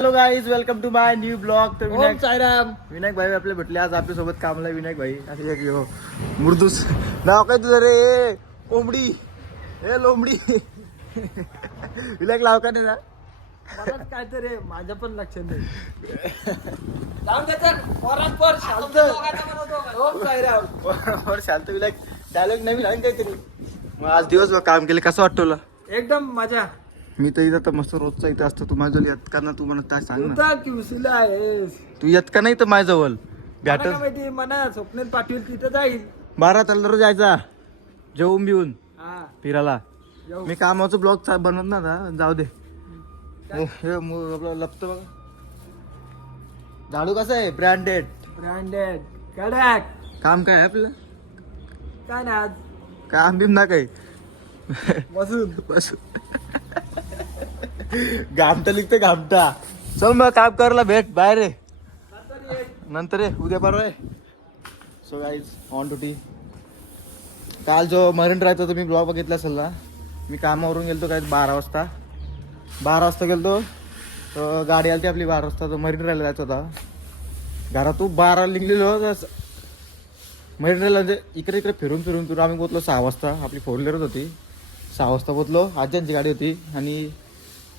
Hello guys, welcome to my new blog. तर साईराम विनायक भाई आपले भेटले आज आपल्या सोबत कामला. विनायक भाई असे एक मुर्दूस नाव काय तुझं रे? कोंबडी हे लोंबडी. विनायक लाव का नाही ना? मलाच काय तर रे, माझ्या पण लक्षात नाही. लावून दे तर, पोरात पोर शांत. ओम साईराम. और शांत. विनायक डायलॉग नवीन आहे काहीतरी. मग आज दिवसभर काम केले, कसं वाटतं तुला? एकदम मजा. मी तर इथं मस्त रोजचा इथं असतो. तू माझ्याजवळ येत का ना? तू म्हणत काय सांग ना. उता किवसीला आहेस. तू येत का नाही तर माझ्याजवळ मला बॅटर काय माहिती, मना स्वप्नील पाटील तिथं जाईल. 12 तारखेला जायचा जेवून बिवून हा फिरायला. जाऊ. मी कामाचं ब्लॉग बनवत ना आता, जाऊ दे. हे आपलं लपतं बघा. झाडू कसं आहे? ब्रँडेड. ब्रँडेड कडक. काम काय आहे आपलं? काय ना आज काम बिम ना काही. बसून बस घामटा लिखते घामटा. चल मग काम करायला भेट बाहेर रे. नंतर ये उद्या परवा आहे. So guys on duty. काल जो मरीन ड्राईव्हचा तुम्ही ब्लॉग बघितला असेल ना, मी कामावरून गेलतो काय 12 वाजता गेलतो. गाडी आली आपली 12 वाजता. तर मरीन ड्राईव्हला जायचं होता. घरातून 12 निघलेलो. मरीन ड्राईव्हला म्हणजे इकडे इकडे फिरून आम्ही पोहोचलो 6 वाजता. आपली 4 व्हीलरच होती. 6 वाजता पोहोचलो. आज्यांची गाडी होती. आणि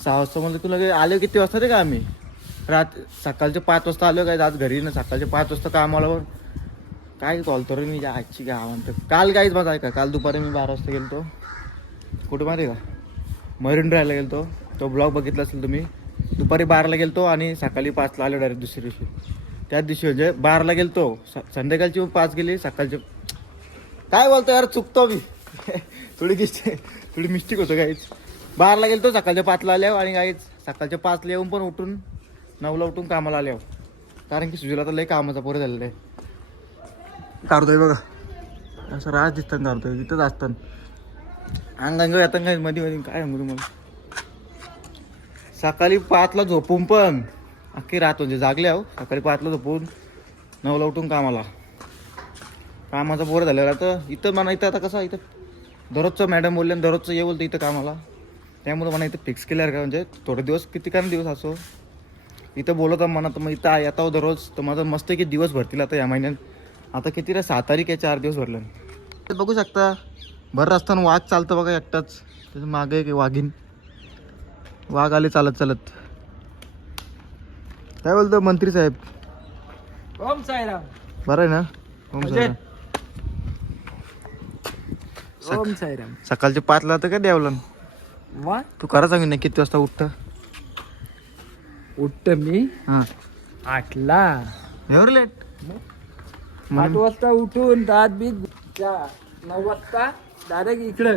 6 वाजता म्हणजे तुला आले किती वाजता रे का आम्ही सकाळचे 5 वाजता आलो काय. आज घरी ना सकाळचे 5 वाजता कामाला काय कॉलतो रे मी आजची गाव म्हणतो. काल काहीच माझा ऐका, काल दुपारी मी 12 वाजता गेलतो. कुठे माहिती का? मरीन ड्राईव्हला गेलतो. तो ब्लॉग बघितला असेल तुम्ही. दुपारी 12ला गेलतो आणि सकाळी 5ला आलो डायरेक्ट दुसऱ्या दिवशी. त्याच दिवशी म्हणजे 12ला गेलतो, संध्याकाळची 5 गेली, सकाळचे काय बोलतो यार, चुकतो मी. थोडी मिस्टेक होतं काहीच. 12ला गेलतो, सकाळच्या 5ला आल्यावर. आणि काहीच सकाळच्या 5ला येऊन पण उठून 9ला उठून कामाला आल्यावर. कारण की सुजला तर लय कामाचा पोरं झालेलं आहे. काढतोय बघा असं राज दिसताना काढतोय. तिथंच असताना अंगांग येतं काय मध्ये काय सांगू तुम्हाला. सकाळी 5ला झोपून पण अख्खी रात म्हणजे जागले आहो. सकाळी 5ला झोपून 9ला उठून कामाला. कामाचा पोरं झालेला. तर इथं म्हणा इथं आता कसं इथं दररोजचं मॅडम बोलले आणि दररोजचं ये बोलतं इथं कामाला. त्यामुळे म्हणा इथं फिक्स केल्यावर का म्हणजे थोडे दिवस किती काय दिवस असो इथं बोलत म्हणा. तर मग इथं येता दररोज. तर माझं मस्त की दिवस भरतील आता या महिन्यात. आता किती रे 6 तारीख आहे, 4 दिवस भरले. ते बघू शकता भर रस्त्यानं वाघ चालतं बघा एकटाच. त्याच्या मागे एक वाघीन वाघ आले चालत. काय बोलतो मंत्री साहेब? ओम साईराम. बरं आहे ना? ओम साहेब. ओम साईराम. सकाळचे 5ला तर काय द्यावलं. वा तू करा सांगू ना किती वाजता उठतं? उठत मी हां 8ला. एवढं लेट? 8 वाजता उठून दात बीत 9 वाजता डायरेक्ट इकडे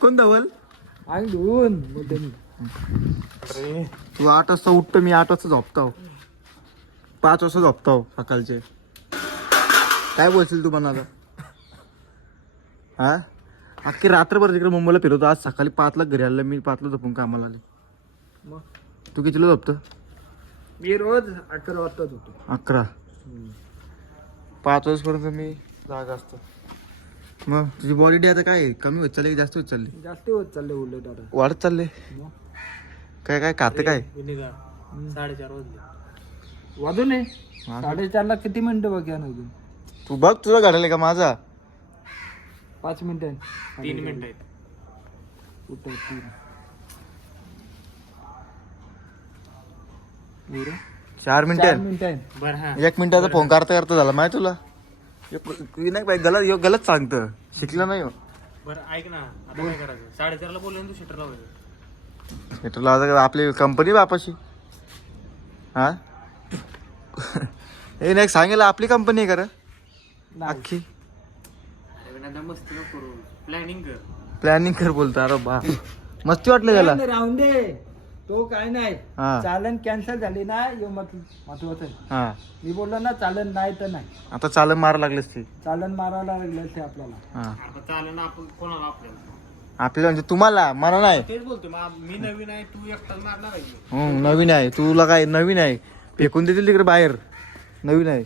कोण धावल? अंग धुवून तू 8 वाजता उठतो, मी 8 वाजता झोपतो. 5 वाजता झोपतो सकाळचे. काय बोलशील तू मला? हा अख्खी रात्रभर तिकडे मुंबईला फिरवतो. आज सकाळी 5ला घरी आलं. मी 5ला झोपून कामाला आले. मग तू कितीला झोपतो? मी रोज 11 वाजताच होतो. 11. 5 वाजेपर्यंत मी जागा असतो. मग तुझी बॉडी डे आता काय कमी होत चालली की जास्त होत चालली? जास्त होत चालले उलट आता. वाढत चालले. काय खाते काय? 4:30 वाजले. वाजू नये 4:30ला किती मिनिटं बघा ना अजून. तू बघ तुझा घडायला का माझा? 5 मिनिटं 3 मिनिटं आहेत. कुठं 3 4 मिनिटं. मिनिटं. बरं हा 1 मिनिटाचा फोन करता झाला माहिती तुला? विनायक भाई गलत सांगतं. शिकलं नाही हो. बरं ऐक ना, आता काय करायचं? 4:30ला बोलले तू शटर लावायचं. थिएटर लावायचं आपली कंपनी बापाशी. हा हे नाही सांगेल आपली कंपनी आहे का अख्खी? मस्ती नको करू, प्लॅनिंग कर बोलतो. अरे बा मस्ती वाटलं त्याला. राहून दे तो काय नाही. हा चालन कॅन्सल झाली ना महत्वाचं. हा मी बोललो ना चालन नाही तर नाही. आता चालत मारा लागलेस ते. चालन मारायला लागले ते आपल्याला. हा आता चालेल ना, आपण कोणाला आपल्याला आपल्याला म्हणजे तुम्हाला मला नाही. तेच बोलतो. मी नवीन आहे, तू एकटाच मारणार आहे. नवीन आहे तुला काय नवीन आहे फेकून देतील तिकडे बाहेर. नवीन आहे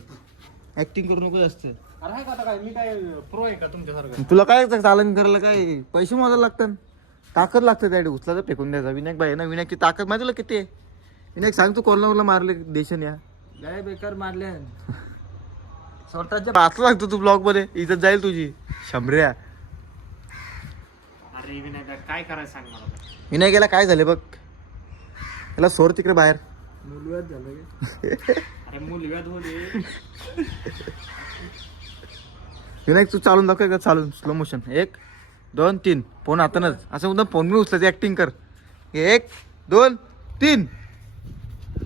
ऍक्टिंग करू नको जास्त. अरे आहे का आता काय, मी काय प्रो आहे का तुमच्यासारखं? तुला काय चालन करायला काय पैसे मोजायला लागतात. ताकद लागतं त्यासाठी उचला तर फेकून द्यायचा. विनायक भाई ना, विनायकची ताकद माहिती तुला किती आहे? विनायक सांग तू कोणाला मारले देशन या लय बेकार मारले स्वतःच्या असं सांगतो तू ब्लॉग मध्ये इज्जत जाईल तुझी शंभऱ्या. अरे विनायका काय करायचं सांग मला आता. विनायकाला काय झाले बघ, याला सोड तिकडे बाहेर. मुलगाच झालं अरे मुलगा धोले. विनायक तू चालून दाखव का, चालून स्लो मोशन 1 2 3 फोन हातानच असं उद्या फोन मी उचलायचं ऍक्टिंग कर. 1 2 3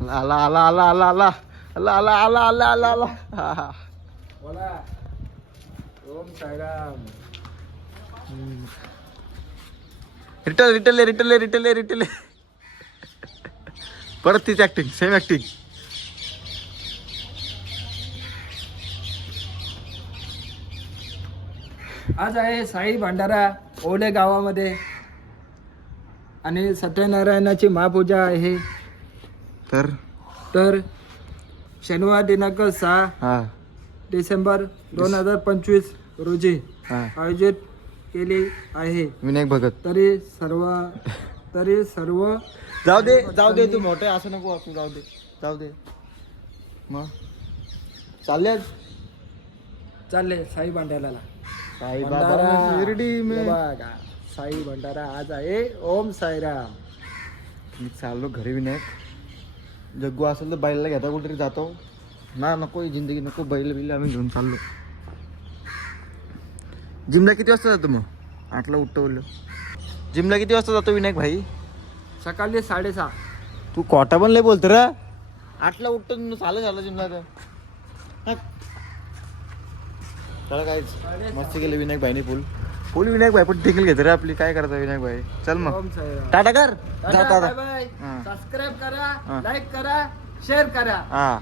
आला आला आला आला आला आला आला आला आला आला आला हा हा. बोला ओम साईराम. रिटल रिटल रिटल रिटल रिटल परत तीच ऍक्टिंग, सेम ऍक्टिंग. आज आहे साई भंडारा ओले गावामध्ये आणि सत्यनारायणाची महापूजा आहे. तर शनिवार दिनांक 6 हा डिसेंबर 2025 रोजी हा आयोजित केली आहे. विनायक भगत. तरी सर्व जाऊ दे तू मोठे असं नको वाचू, जाऊ दे मग चालले साई भंडाराला. साई भंडारा. बाबा शिर्डी में. बघा, साई भंडारा आज आहे. ओम साईराम. मी चाललो घरी. विनायक जग्गू असेल तर बैलाला घेता कुठेतरी जातो ना, नको ही जिंदगी नको, बैल आम्ही घेऊन चाललो. जिमला किती वाजता जातो मग? 8ला उठतो बोललो. जिमला किती वाजता जातो विनायक भाई? सकाळी 6:30. तू कोटा पण लय बोलतो रे. 8ला उठतो झालं जिमला तर. चला काहीच मस्त केलं विनायक भाईने फुल विनायक भाई पण टिकल घेतो रे आपली. काय करता विनायक भाई? चल मग ओम साईराम. टाटा कर. जा बाय टाटा. बाय. हा. सबस्क्राईब करा, हा. लाईक करा, शेअर करा. हा